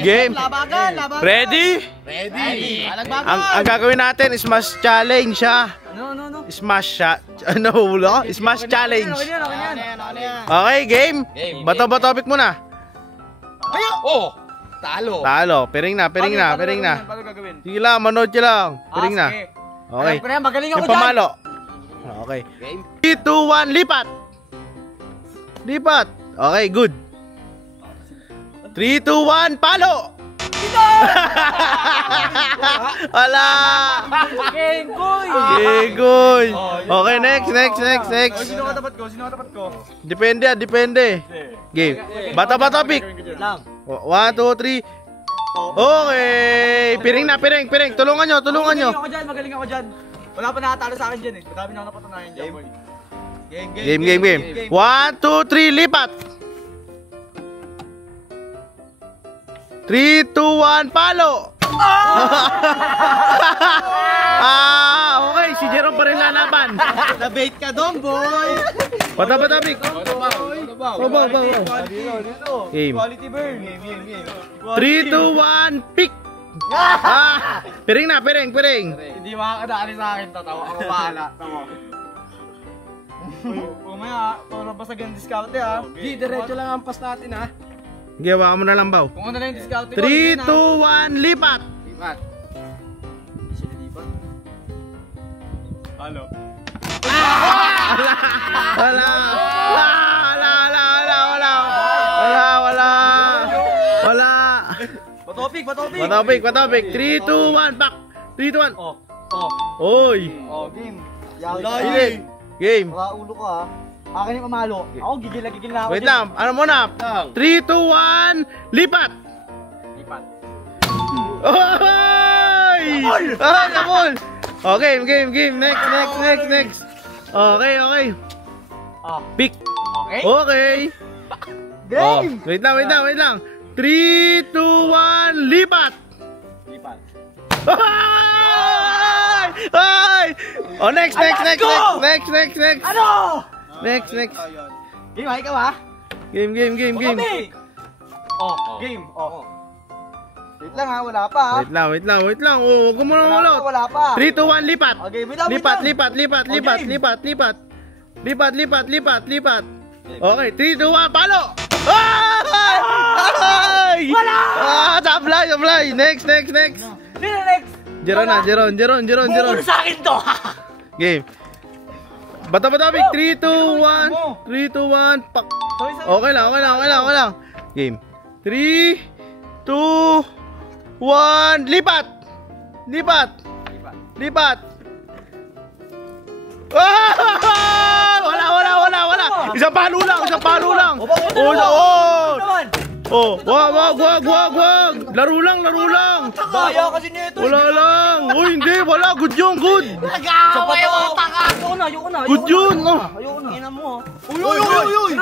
Game. Labagan. Ready? Ready. Ang gagawin natin is smash challenge ha. No. Smash shot. Ano ulo? Smash challenge. Okay, game. Bato muna. Ayo. Oh. Talo. Piring na. Paano gagawin? Sige lang, manood ka lang. Piring na. Okay. Magaling ako yung pamalo. Okay. 3, 2, 1, lipat. Okay, good. 3, 2, 1, palo. Wala. Kegoy. Okay, next. Sino katapat ko? Depende. Game. Bata pick. 1, 2, 3. Okay. Piring na. Tulungan nyo. Magaling ako dyan. Wala pa nakatalo sa akin dyan eh. Madami na ako napatunayan dyan, boy. Game. 1, 2, 3, lipat. 3, 2, 1, palo. Okay, si Jerome pa rin lalaban. Na-bait ka doon, boy. Bata pick. Game. Quality burn. 3, 2, 1, pick. Piring na. Hindi makakadali sa akin, tatawa. Ako bahala. Tama. Pumaya, puro basag yung discount ha. Di, diretso lang ang pass natin ha. Gawa mo na lang baw. Kung ano na yung discount 3, 2, 1, lipat. Halo. Wala. Patopik. Patopik. 3, 2, 1, back. 3, 2, 1. Oy. Game. Wala ulo ko ha. Akin yung pamalo. Ako gigil na ako. Wait lang. Ano muna? 3, 2, 1, lipat. Oy! Nakul! Okay, game. Next. Okay. Pick. Okay. Game! Wait lang. 3, 2, 1, lipat. Ay! Next. Ano? Next. Game, ikaw ha? Game. Game. Wait lang ha, wala pa ha. Wait lang. Huwag mo na mulot. Wala pa. 3, 2, 1, lipat. Okay, Lipat. Okay, 3, 2, 1, palo. Ay! Wala! Sablay. Next. Next. Jeron. Bukol sa akin to. Game. Bata pick. 3, 2, 1, pak. Okay lang. Game. 3, 2, 1, lipat. Wala. Isang palo lang. Wag. Laro lang. Daya kasi nito. Wala lang. Hindi. Wala. Good yun. Nag-aaway ako. Ayoko na. Good yun. Ayoko na. Ina mo. Uy.